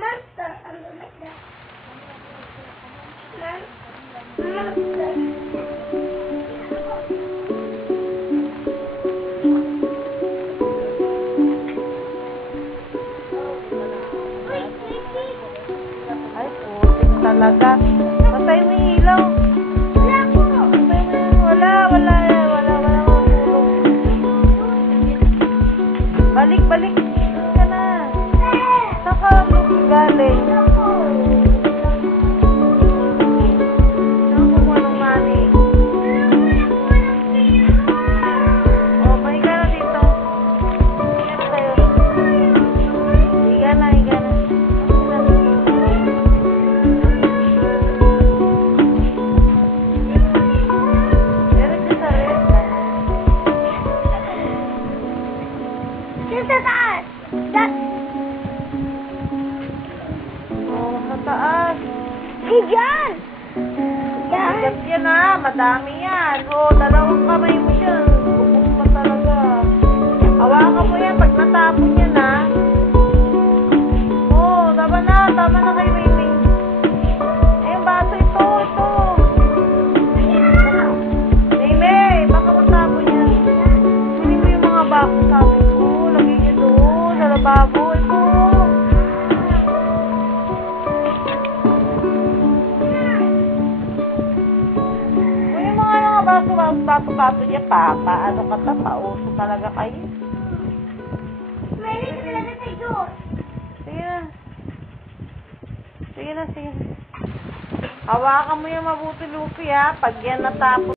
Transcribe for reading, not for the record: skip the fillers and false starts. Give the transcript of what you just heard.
Monster, something like that. Monster. Ay, putik talaga. Patay mo yung ilaw. Wala po. Wala matulog. Balik ka na. Saka galing. Ako mo nung mani. O, balik ka na dito. Higa na tayo. Higa na. Sa taas. Oh, sa taas. Diyan. Bigat yan ha, madami yan. Oh, dalawang kamay mo yan. Bukong pa talaga. Hawakan mo yan pag natapon yan ha. Oh, tama na kayo, baby. Eh, yung baso ito. Baby, baka matapon yan. Hindi mo yung mga baso sabi ko. Lagay nyo doon, sa lababo. Ito. Baso niya pa. Paano ka ta? Pauso talaga kayo. May talaga tayo. Sige na. Hawakan mo yung mabuti, Luffy, ha. Pag yan natapos.